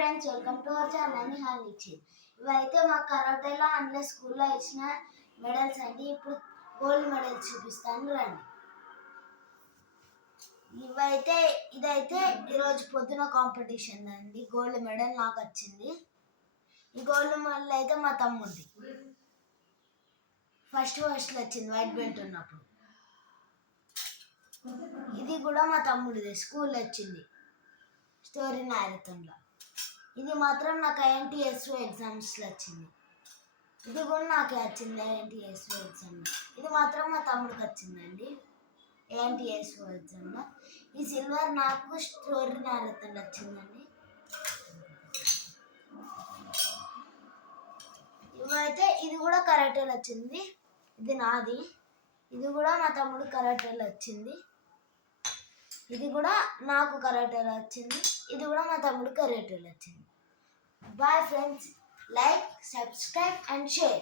Friends, welcome to our channel Nihal Nikhil. ఇవైతే మా కరాటేలో అందులో స్కూల్లో ఇచ్చిన మెడల్స్ అండి. ఇప్పుడు గోల్డ్ మెడల్స్ చూపిస్తాను రండి. ఇదైతే ఈరోజు పొద్దున కాంపిటీషన్ అండి. గోల్డ్ మెడల్ నాకు వచ్చింది. ఈ గోల్డ్ మెడల్ అయితే మా తమ్ముడిది ఫస్ట్ వచ్చింది వైట్ బెల్ట్ ఉన్నప్పుడు. ఇది కూడా మా తమ్ముడిది స్కూల్ వచ్చింది స్టోరీ మ్యారథాన్లో. ఇది మాత్రం నాకు INTSO ఎగ్జామ్స్లో వచ్చింది. ఇది కూడా నాకే వచ్చింది INTSO ఎగ్జామ్లో. ఇది మాత్రం మా తమ్ముడికి వచ్చిందండి INTSO ఎగ్జామ్లో. ఈ సిల్వర్ నాకు స్టోరీ మ్యారథాన్లో వచ్చిందండి. ఇది కూడా కరాటేలో వచ్చింది. ఇది నాది. ఇది కూడా మా తమ్ముడు కరాటేలో వచ్చింది. ఇది కూడా నాకు కరాటేలో వచ్చింది. ఇది కూడా మా తమ్ముడు కరాటేలో వచ్చింది. Bye friends, like, subscribe and share.